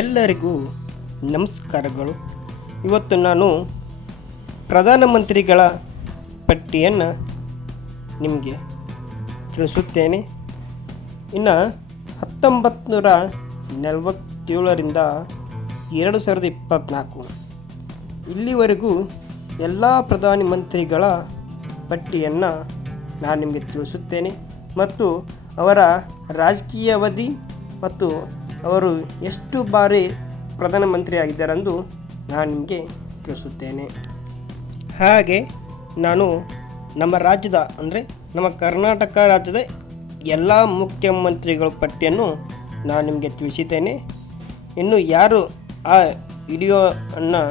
ಎಲ್ಲರಿಗೂ ನಮಸ್ಕಾರಗಳು. ಇವತ್ತು ನಾನು ಪ್ರಧಾನಮಂತ್ರಿಗಳ ಪಟ್ಟಿಯನ್ನು ನಿಮಗೆ ತಿಳಿಸುತ್ತೇನೆ. ಇನ್ನು 1947ರಿಂದ 2024 ಇಲ್ಲಿವರೆಗೂ ಎಲ್ಲ ಪ್ರಧಾನಮಂತ್ರಿಗಳ ಪಟ್ಟಿಯನ್ನು ನಾನು ನಿಮಗೆ ತಿಳಿಸುತ್ತೇನೆ ಮತ್ತು ಅವರ ರಾಜಕೀಯ ಅವಧಿ ಮತ್ತು ಅವರು ಎಷ್ಟು ಬಾರಿ ಪ್ರಧಾನಮಂತ್ರಿ ಆಗಿದ್ದಾರೆಂದು ನಾನು ನಿಮಗೆ ತಿಳಿಸುತ್ತೇನೆ. ಹಾಗೆ ನಾನು ನಮ್ಮ ರಾಜ್ಯದ ಅಂದರೆ ನಮ್ಮ ಕರ್ನಾಟಕ ರಾಜ್ಯದ ಎಲ್ಲ ಮುಖ್ಯಮಂತ್ರಿಗಳ ಪಟ್ಟಿಯನ್ನು ನಾನು ನಿಮಗೆ ತಿಳಿಸಿದ್ದೇನೆ. ಇನ್ನು ಯಾರು ಆ ವಿಡಿಯೋವನ್ನು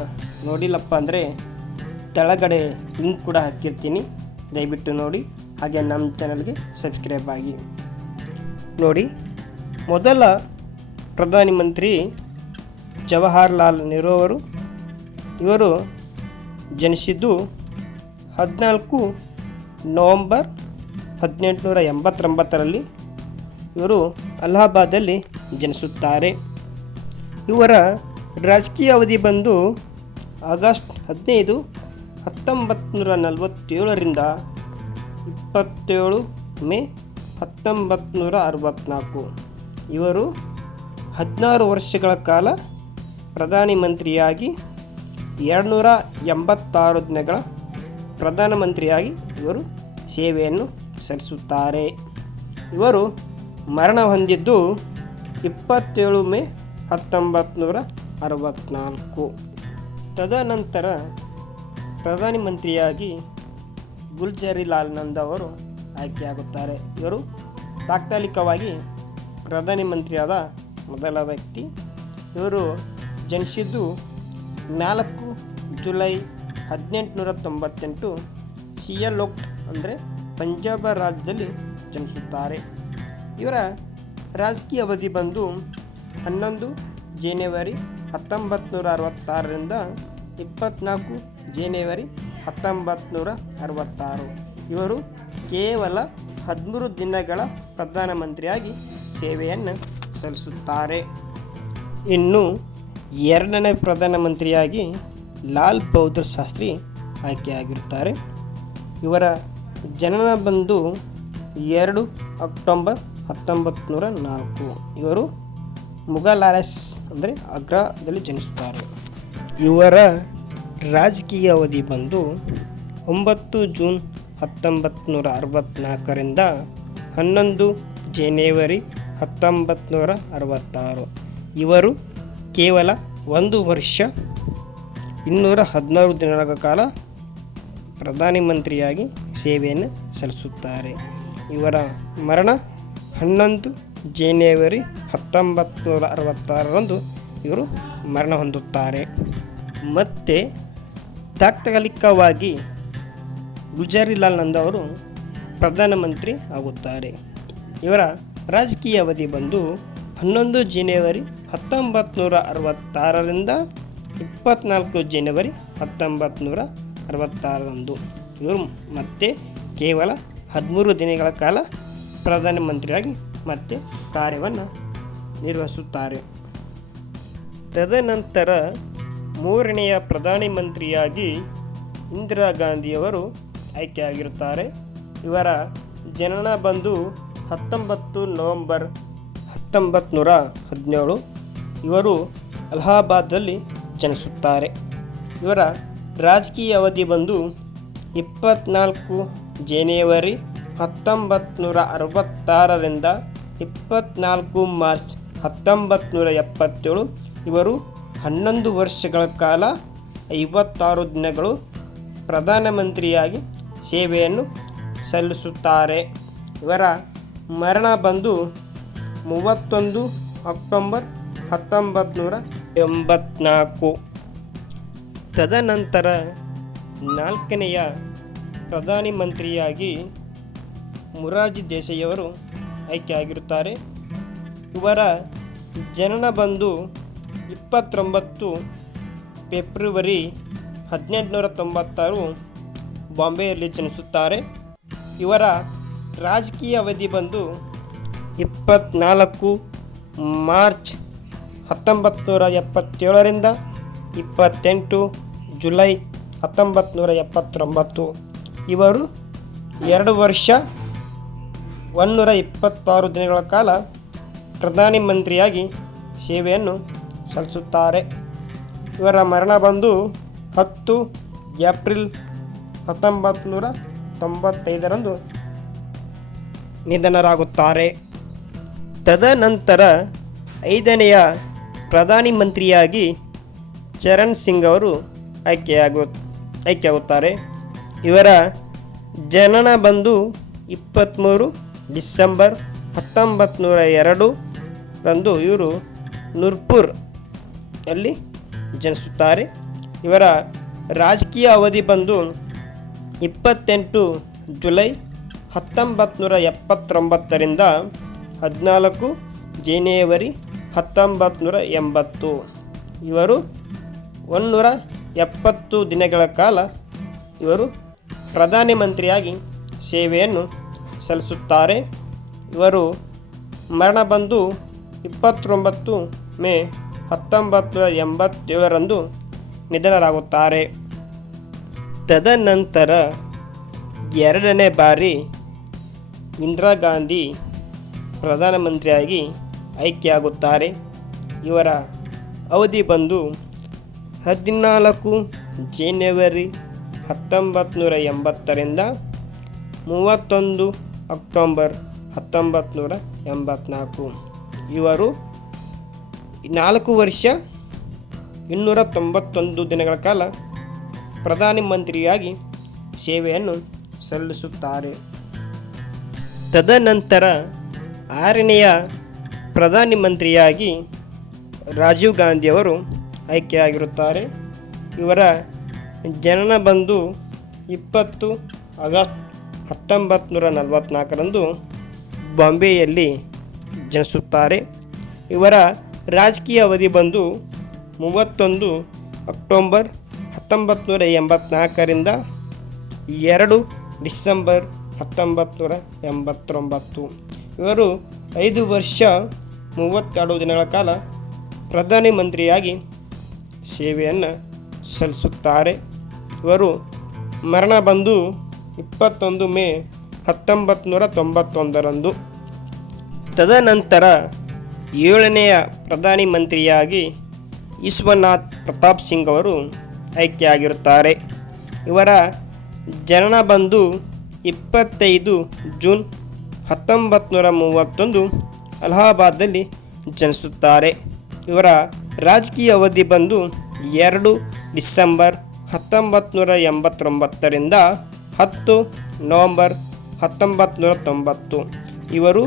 ನೋಡಿಲ್ಲಪ್ಪ ಅಂದರೆ ಕೆಳಗಡೆ ಲಿಂಕ್ ಕೂಡ ಹಾಕಿರ್ತೀನಿ, ದಯವಿಟ್ಟು ನೋಡಿ. ಹಾಗೆ ನಮ್ಮ ಚಾನಲ್ಗೆ ಸಬ್ಸ್ಕ್ರೈಬ್ ಆಗಿ ನೋಡಿ. ಮೊದಲ ಪ್ರಧಾನಮಂತ್ರಿ ಜವಾಹರ್ಲಾಲ್ ನೆಹರು ಅವರು. ಇವರು ಜನಿಸಿದ್ದು 14 ನವಂಬರ್ 1889ರಲ್ಲಿ. ಇವರು ಅಲಹಾಬಾದಲ್ಲಿ ಜನಿಸುತ್ತಾರೆ. ಇವರ ರಾಜಕೀಯ ಅವಧಿ ಬಂದು ಆಗಸ್ಟ್ 15, 1947ರಿಂದ 27 ಮೇ 1964. ಇವರು 16 ವರ್ಷಗಳ ಕಾಲ ಪ್ರಧಾನಮಂತ್ರಿಯಾಗಿ 286 ದಿನಗಳ ಪ್ರಧಾನಮಂತ್ರಿಯಾಗಿ ಇವರು ಸೇವೆಯನ್ನು ಸಲ್ಲಿಸುತ್ತಾರೆ. ಇವರು ಮರಣ ಹೊಂದಿದ್ದು 27 ಮೇ 1964. ತದನಂತರ ಪ್ರಧಾನಮಂತ್ರಿಯಾಗಿ ಗುಲ್ಜಾರಿಲಾಲ್ ನಂದಾ ಅವರು ಆಯ್ಕೆಯಾಗುತ್ತಾರೆ. ಇವರು ತಾತ್ಕಾಲಿಕವಾಗಿ ಪ್ರಧಾನಮಂತ್ರಿಯಾದ ಮೊದಲ ವ್ಯಕ್ತಿ. ಇವರು ಜನಿಸಿದ್ದು 4 ಜುಲೈ 1898 ಸಿಯಾಲ್ಕೋಟ್ ಅಂದರೆ ಪಂಜಾಬ್ ರಾಜ್ಯದಲ್ಲಿ ಜನಿಸುತ್ತಾರೆ. ಇವರ ರಾಜಕೀಯ ಅವಧಿ ಬಂದು 11 ಜನವರಿ 1966ರಿಂದ 24 ಜನವರಿ 1966. ಇವರು ಕೇವಲ 13 ದಿನಗಳ ಪ್ರಧಾನಮಂತ್ರಿಯಾಗಿ ಸೇವೆಯನ್ನು ಸಲ್ಲಿಸುತ್ತಾರೆ. ಇನ್ನು ಎರಡನೇ ಪ್ರಧಾನಮಂತ್ರಿಯಾಗಿ ಲಾಲ್ ಬಹದ್ದೂರ್ ಶಾಸ್ತ್ರಿ ಆಯ್ಕೆಯಾಗಿರುತ್ತಾರೆ. ಇವರ ಜನನ ಬಂದು 2 ಅಕ್ಟೋಬರ್ 1904. ಇವರು ಮುಘಲಾರಸ್ ಅಂದರೆ ಆಗ್ರಾದಲ್ಲಿ ಜನಿಸುತ್ತಾರೆ. ಇವರ ರಾಜಕೀಯ ಅವಧಿ ಬಂದು 9 ಜೂನ್ 1964ರಿಂದ 11 ಜನವರಿ 1966. ಇವರು ಕೇವಲ 1 ವರ್ಷ 216 ದಿನಗಳ ಕಾಲ ಪ್ರಧಾನಮಂತ್ರಿಯಾಗಿ ಸೇವೆಯನ್ನು ಸಲ್ಲಿಸುತ್ತಾರೆ. ಇವರ ಮರಣ 11 ಜನವರಿ 1966ರಂದು ಇವರು ಮರಣ ಹೊಂದುತ್ತಾರೆ. ಮತ್ತು ತಾತ್ಕಾಲಿಕವಾಗಿ ಗುಲ್ಜಾರಿಲಾಲ್ ನಂದಾ ಅವರು ಪ್ರಧಾನಮಂತ್ರಿ ಆಗುತ್ತಾರೆ. ಇವರ ರಾಜಕೀಯ ಅವಧಿ ಬಂದು 11 ಜನವರಿ 1966ರಿಂದ 24 ಜನವರಿ 1966ರಂದು. ಇವರು ಮತ್ತೆ ಕೇವಲ 13 ದಿನಗಳ ಕಾಲ ಪ್ರಧಾನಮಂತ್ರಿಯಾಗಿ ಮತ್ತೆ ಕಾರ್ಯವನ್ನು ನಿರ್ವಹಿಸುತ್ತಾರೆ. ತದನಂತರ ಮೂರನೆಯ ಪ್ರಧಾನಮಂತ್ರಿಯಾಗಿ ಇಂದಿರಾ ಗಾಂಧಿಯವರು ಆಯ್ಕೆಯಾಗಿರುತ್ತಾರೆ. ಇವರ ಜನನ ಬಂದು 19 ನವಂಬರ್ 1917. ಇವರು ಅಲಹಾಬಾದಲ್ಲಿ ಜನಿಸುತ್ತಾರೆ. ಇವರ ರಾಜಕೀಯ ಅವಧಿ ಬಂದು 24 ಜನವರಿ 1966ರಿಂದ 24 ಮಾರ್ಚ್ 1977. ಇವರು 11 ವರ್ಷಗಳ ಕಾಲ 56 ದಿನಗಳು ಪ್ರಧಾನಮಂತ್ರಿಯಾಗಿ ಸೇವೆಯನ್ನು ಸಲ್ಲಿಸುತ್ತಾರೆ. ಇವರ ಮರಣ ಬಂದು 31 ಅಕ್ಟೋಬರ್ 1984. ತದನಂತರ ನಾಲ್ಕನೆಯ ಪ್ರಧಾನಮಂತ್ರಿಯಾಗಿ ಮೊರಾರ್ಜಿ ದೇಸಾಯಿಯವರು ಆಯ್ಕೆಯಾಗಿರುತ್ತಾರೆ. ಇವರ ಜನನ ಬಂದು 29 ಫೆಬ್ರವರಿ 1896 ಬಾಂಬೆಯಲ್ಲಿ ಜನಿಸುತ್ತಾರೆ. ಇವರ ರಾಜಕೀಯ ಅವಧಿ ಬಂದು 24 ಮಾರ್ಚ್ 1977ರಿಂದ 28 ಜುಲೈ 1979. ಇವರು 2 ವರ್ಷ 126 ದಿನಗಳ ಕಾಲ ಪ್ರಧಾನಿ ಮಂತ್ರಿಯಾಗಿ ಸೇವೆಯನ್ನು ಸಲ್ಲಿಸುತ್ತಾರೆ. ಇವರ ಮರಣ ಬಂದು 10 ಏಪ್ರಿಲ್ 1995ರಂದು ನಿಧನರಾಗುತ್ತಾರೆ. ತದನಂತರ 5ನೆಯ ಪ್ರಧಾನಿ ಮಂತ್ರಿಯಾಗಿ ಚರಣ್ ಸಿಂಗ್ ಅವರು ಆಯ್ಕೆಯಾಗುತ್ತಾರೆ. ಇವರ ಜನನ ಬಂದು 23 ಡಿಸೆಂಬರ್ 1902ರಂದು ಇವರು ನೂರ್ಪುರ್ ಅಲ್ಲಿ ಜನಿಸುತ್ತಾರೆ. ಇವರ ರಾಜಕೀಯ ಅವಧಿ ಬಂದು 28 ಜುಲೈ 1979ರಿಂದ 14 ಜನವರಿ 1980. ಇವರು 170 ದಿನಗಳ ಕಾಲ ಇವರು ಪ್ರಧಾನಿ ಮಂತ್ರಿಯಾಗಿ ಸೇವೆಯನ್ನು ಸಲ್ಲಿಸುತ್ತಾರೆ. ಇವರು ಮರಣ ಬಂದು 29 ಮೇ 1987ರಂದು ನಿಧನರಾಗುತ್ತಾರೆ. ತದನಂತರ 2ನೇ ಬಾರಿ ಇಂದಿರಾ ಗಾಂಧಿ ಪ್ರಧಾನಮಂತ್ರಿಯಾಗಿ ಆಯ್ಕೆಯಾಗುತ್ತಾರೆ. ಇವರ ಅವಧಿ ಬಂದು 14 ಜನವರಿ 1980ರಿಂದ 31 ಅಕ್ಟೋಬರ್ 1984. ಇವರು 4 ವರ್ಷ 291 ದಿನಗಳ ಕಾಲ ಪ್ರಧಾನಿ ಮಂತ್ರಿಯಾಗಿ ಸೇವೆಯನ್ನು ಸಲ್ಲಿಸುತ್ತಾರೆ. ತದನಂತರ 6ನೆಯ ಪ್ರಧಾನಿ ಮಂತ್ರಿಯಾಗಿ ರಾಜೀವ್ ಗಾಂಧಿಯವರು ಆಯ್ಕೆಯಾಗಿರುತ್ತಾರೆ. ಇವರ ಜನನ ಬಂದು 20 ಆಗಸ್ಟ್ 1944ರಂದು ಬಾಂಬೆಯಲ್ಲಿ ಜನಿಸುತ್ತಾರೆ. ಇವರ ರಾಜಕೀಯ ಅವಧಿ ಬಂದು 31 ಅಕ್ಟೋಬರ್ 1984ರಿಂದ 2 ಡಿಸೆಂಬರ್ 1989. ಇವರು 5 ವರ್ಷ 32 ದಿನಗಳ ಕಾಲ ಪ್ರಧಾನಿ ಮಂತ್ರಿಯಾಗಿ ಸೇವೆಯನ್ನು ಸಲ್ಲಿಸುತ್ತಾರೆ. ಇವರು ಮರಣ ಬಂದು 21 ಮೇ 1991ರಂದು. ತದನಂತರ 7ನೆಯ ಪ್ರಧಾನಿ ಮಂತ್ರಿಯಾಗಿ ವಿಶ್ವನಾಥ್ ಪ್ರತಾಪ್ ಸಿಂಗ್ ಅವರು ಆಯ್ಕೆಯಾಗಿರುತ್ತಾರೆ. ಇವರ ಜನನ ಬಂದು 25 ಜೂನ್ 1931 ಅಲಹಾಬಾದಲ್ಲಿ ಜನಿಸುತ್ತಾರೆ. ಇವರ ರಾಜಕೀಯ ಅವಧಿ ಬಂದು 2 ಡಿಸೆಂಬರ್ 1989ರಿಂದ 10 ನವೆಂಬರ್ 1990. ಇವರು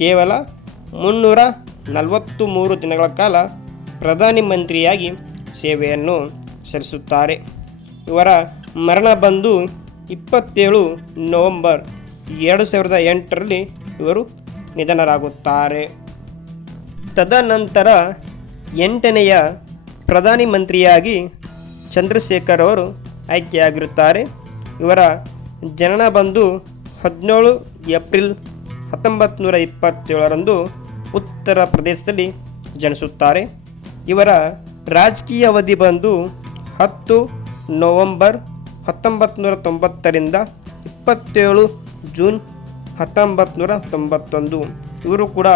ಕೇವಲ 343 ದಿನಗಳ ಕಾಲ ಪ್ರಧಾನಿ ಮಂತ್ರಿಯಾಗಿ ಸೇವೆಯನ್ನು ಸಲ್ಲಿಸುತ್ತಾರೆ. ಇವರ ಮರಣ ಬಂದು 27 ನವೆಂಬರ್ 2008ರಲ್ಲಿ ಇವರು ನಿಧನರಾಗುತ್ತಾರೆ. ತದನಂತರ 8ನೆಯ ಪ್ರಧಾನಿ ಮಂತ್ರಿಯಾಗಿ ಚಂದ್ರಶೇಖರ್ ಅವರು ಆಯ್ಕೆಯಾಗಿರುತ್ತಾರೆ. ಇವರ ಜನನ ಬಂದು 17 ಏಪ್ರಿಲ್ 1927ರಂದು ಉತ್ತರ ಪ್ರದೇಶದಲ್ಲಿ ಜನಿಸುತ್ತಾರೆ. ಇವರ ರಾಜಕೀಯ ಅವಧಿ ಬಂದು 10 ನವೆಂಬರ್ 1990ರಿಂದ 27 ಜೂನ್ 1991. ಇವರು ಕೂಡ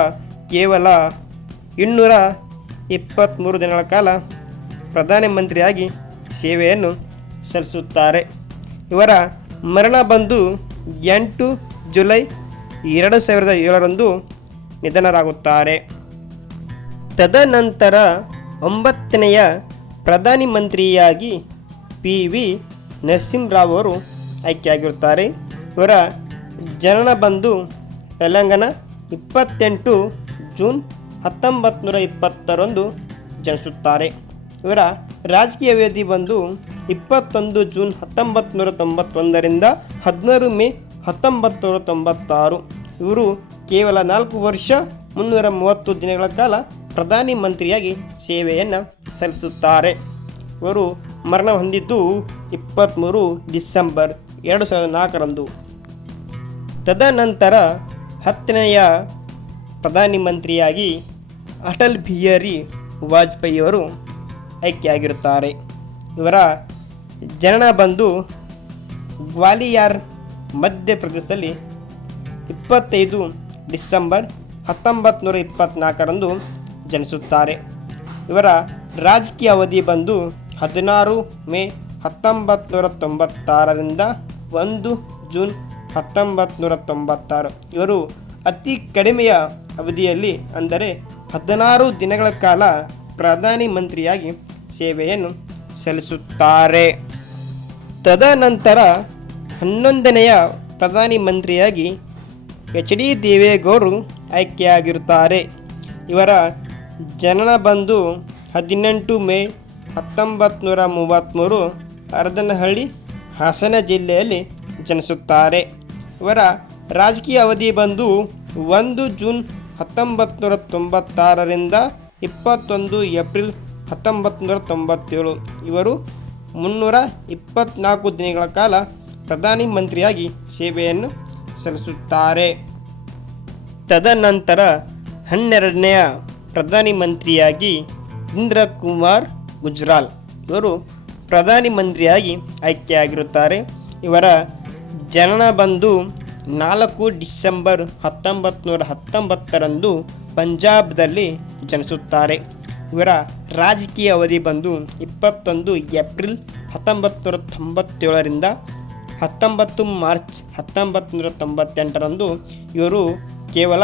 ಕೇವಲ 223 ದಿನಗಳ ಕಾಲ ಪ್ರಧಾನಿ ಮಂತ್ರಿಯಾಗಿ ಸೇವೆಯನ್ನು ಸಲ್ಲಿಸುತ್ತಾರೆ. ಇವರ ಮರಣ ಬಂದು 8 ಜುಲೈ 2007ರಂದು ನಿಧನರಾಗುತ್ತಾರೆ. ತದನಂತರ 9ನೆಯ ಪ್ರಧಾನಿ ಮಂತ್ರಿಯಾಗಿ PV ನರಸಿಂಹರಾವ್ ಅವರು ಆಯ್ಕೆಯಾಗಿರುತ್ತಾರೆ. ಇವರ ಜನನ ಬಂದು ತೆಲಂಗಾಣ 28 ಜೂನ್ 1920ರಂದು ಜನಿಸುತ್ತಾರೆ. ಇವರ ರಾಜಕೀಯ ಅವಧಿ ಬಂದು 21 ಜೂನ್ 1991ರಿಂದ 16 ಮೇ 1996. ಇವರು ಕೇವಲ 4 ವರ್ಷ 330 ದಿನಗಳ ಕಾಲ ಪ್ರಧಾನಿ ಮಂತ್ರಿಯಾಗಿ ಸೇವೆಯನ್ನು ಸಲ್ಲಿಸುತ್ತಾರೆ. ಇವರು ಮರಣ ಹೊಂದಿದ್ದು 23 ಡಿಸೆಂಬರ್ 2004ರಂದು. ತದನಂತರ 10ನೆಯ ಪ್ರಧಾನಿ ಮಂತ್ರಿಯಾಗಿ ಅಟಲ್ ಬಿಹಾರಿ ವಾಜಪೇಯಿಯವರು ಆಯ್ಕೆಯಾಗಿರುತ್ತಾರೆ. ಇವರ ಜನನ ಬಂದು ಗ್ವಾಲಿಯರ್ ಮಧ್ಯಪ್ರದೇಶದಲ್ಲಿ 25 ಡಿಸೆಂಬರ್ 1924 ಜನಿಸುತ್ತಾರೆ. ಇವರ ರಾಜಕೀಯ ಅವಧಿ ಬಂದು 16 ಮೇ 1996 1 ಜೂನ್ 1996. ಇವರು ಅತಿ ಕಡಿಮೆಯ ಅವಧಿಯಲ್ಲಿ ಅಂದರೆ 16 ದಿನಗಳ ಕಾಲ ಪ್ರಧಾನಿ ಮಂತ್ರಿಯಾಗಿ ಸೇವೆಯನ್ನು ಸಲ್ಲಿಸುತ್ತಾರೆ. ತದನಂತರ 11ನೆಯ ಪ್ರಧಾನಿ ಮಂತ್ರಿಯಾಗಿ ಎಚ್.ಡಿ. ದೇವೇಗೌಡರು ಆಯ್ಕೆಯಾಗಿರುತ್ತಾರೆ. ಇವರ ಜನನ ಬಂದು 18 ಮೇ 1933 ಹರದನಹಳ್ಳಿ ಹಾಸನ ಜಿಲ್ಲೆಯಲ್ಲಿ ಜನಿಸುತ್ತಾರೆ. ಇವರ ರಾಜಕೀಯ ಅವಧಿ ಬಂದು 1 ಜೂನ್ 1996 21 ಏಪ್ರಿಲ್ 1997. ಇವರು 324 ದಿನಗಳ ಕಾಲ ಪ್ರಧಾನಿ ಮಂತ್ರಿಯಾಗಿ ಸೇವೆಯನ್ನು ಸಲ್ಲಿಸುತ್ತಾರೆ. ತದನಂತರ 12ನೆಯ ಪ್ರಧಾನಿ ಮಂತ್ರಿಯಾಗಿ ಇಂದ್ರ ಕುಮಾರ್ ಗುಜ್ರಾಲ್ ಇವರು ಪ್ರಧಾನಿ ಮಂತ್ರಿಯಾಗಿ ಆಯ್ಕೆಯಾಗಿರುತ್ತಾರೆ. ಇವರ ಜನನ ಬಂದು 4 ಡಿಸೆಂಬರ್ 1919 ಪಂಜಾಬ್ದಲ್ಲಿ ಜನಿಸುತ್ತಾರೆ. ಇವರ ರಾಜಕೀಯ ಅವಧಿ ಬಂದು 21 ಏಪ್ರಿಲ್ 1997 19 ಮಾರ್ಚ್ 1998 ಇವರು ಕೇವಲ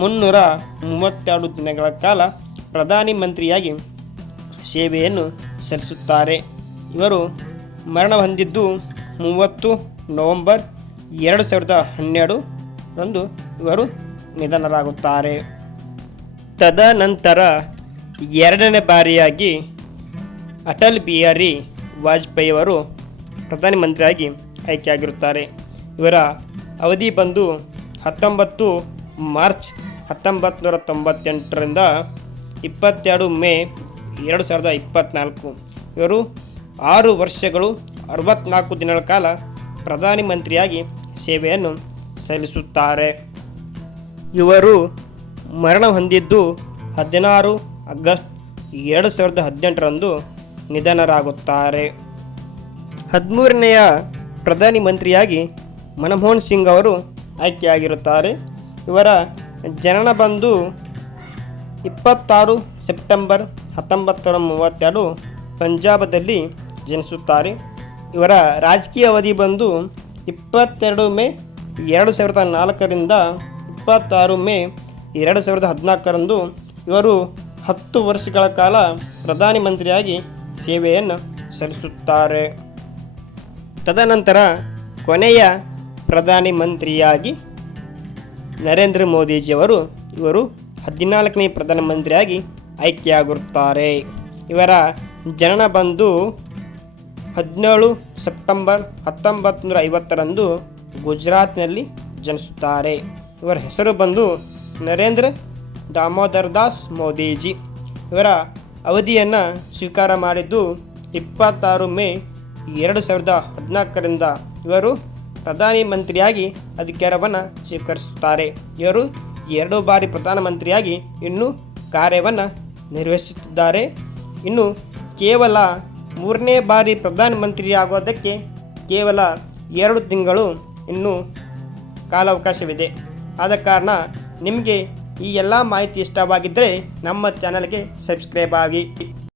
332 ದಿನಗಳ ಕಾಲ ಪ್ರಧಾನಿ ಮಂತ್ರಿಯಾಗಿ ಸೇವೆಯನ್ನು ಸಲ್ಲಿಸುತ್ತಾರೆ. ಇವರು ಮರಣ ಹೊಂದಿದ್ದು 30 ನವೆಂಬರ್ 2012 ಇವರು ನಿಧನರಾಗುತ್ತಾರೆ. ತದನಂತರ 2ನೇ ಬಾರಿಯಾಗಿ ಅಟಲ್ ಬಿಹಾರಿ ವಾಜಪೇಯಿಯವರು ಪ್ರಧಾನಿ ಮಂತ್ರಿಯಾಗಿ ಆಯ್ಕೆಯಾಗಿರುತ್ತಾರೆ. ಇವರ ಅವಧಿ ಬಂದು 19 ಮಾರ್ಚ್ 1998 22 ಮೇ 2024. ಇವರು 6 ವರ್ಷಗಳು 64 ದಿನಗಳ ಕಾಲ ಪ್ರಧಾನಿ ಮಂತ್ರಿಯಾಗಿ ಸೇವೆಯನ್ನು ಸಲ್ಲಿಸುತ್ತಾರೆ. ಇವರು ಮರಣ ಹೊಂದಿದ್ದು 16 ಆಗಸ್ಟ್ 2018 ನಿಧನರಾಗುತ್ತಾರೆ. 13ನೆಯ ಪ್ರಧಾನಿ ಮಂತ್ರಿಯಾಗಿ ಮನಮೋಹನ್ ಸಿಂಗ್ ಅವರು ಆಯ್ಕೆಯಾಗಿರುತ್ತಾರೆ. ಇವರ ಜನನ ಬಂದು 26 ಸೆಪ್ಟೆಂಬರ್ 1932 ಪಂಜಾಬದಲ್ಲಿ ಜನಿಸುತ್ತಾರೆ. ಇವರ ರಾಜಕೀಯ ಅವಧಿ ಬಂದು 22 ಮೇ 2004 26 ಮೇ 2014 ಇವರು 10 ವರ್ಷಗಳ ಕಾಲ ಪ್ರಧಾನಿ ಮಂತ್ರಿಯಾಗಿ ಸೇವೆಯನ್ನು ಸಲ್ಲಿಸುತ್ತಾರೆ. ತದನಂತರ ಕೊನೆಯ ಪ್ರಧಾನಿ ಮಂತ್ರಿಯಾಗಿ ನರೇಂದ್ರ ಮೋದಿಜಿಯವರು ಇವರು 14ನೇ ಪ್ರಧಾನಮಂತ್ರಿಯಾಗಿ ಆಯ್ಕೆಯಾಗಿರುತ್ತಾರೆ. ಇವರ ಜನನ ಬಂದು 17 ಸೆಪ್ಟೆಂಬರ್ 1950 ಗುಜರಾತ್ನಲ್ಲಿ ಜನಿಸುತ್ತಾರೆ. ಇವರ ಹೆಸರು ಬಂದು ನರೇಂದ್ರ ದಾಮೋದರ್ ದಾಸ್ ಮೋದಿಜಿ. ಇವರ ಅವಧಿಯನ್ನು ಸ್ವೀಕಾರ ಮಾಡಿದ್ದು 26 ಮೇ 2014 ಇವರು ಪ್ರಧಾನಿ ಮಂತ್ರಿಯಾಗಿ ಅಧಿಕಾರವನ್ನು ಸ್ವೀಕರಿಸುತ್ತಾರೆ. ಇವರು 2 ಬಾರಿ ಪ್ರಧಾನಮಂತ್ರಿಯಾಗಿ ಇನ್ನೂ ಕಾರ್ಯವನ್ನು ನಿರ್ವಹಿಸುತ್ತಿದ್ದಾರೆ. ಇನ್ನು ಕೇವಲ 3ನೇ ಬಾರಿ ಪ್ರಧಾನಮಂತ್ರಿ ಆಗೋದಕ್ಕೆ ಕೇವಲ 2 ತಿಂಗಳು ಇನ್ನೂ ಕಾಲಾವಕಾಶವಿದೆ. ಆದ ಕಾರಣ ನಿಮಗೆ ಈ ಎಲ್ಲ ಮಾಹಿತಿ ಇಷ್ಟವಾಗಿದ್ದರೆ ನಮ್ಮ ಚಾನಲ್ಗೆ ಸಬ್ಸ್ಕ್ರೈಬ್ ಆಗಿ.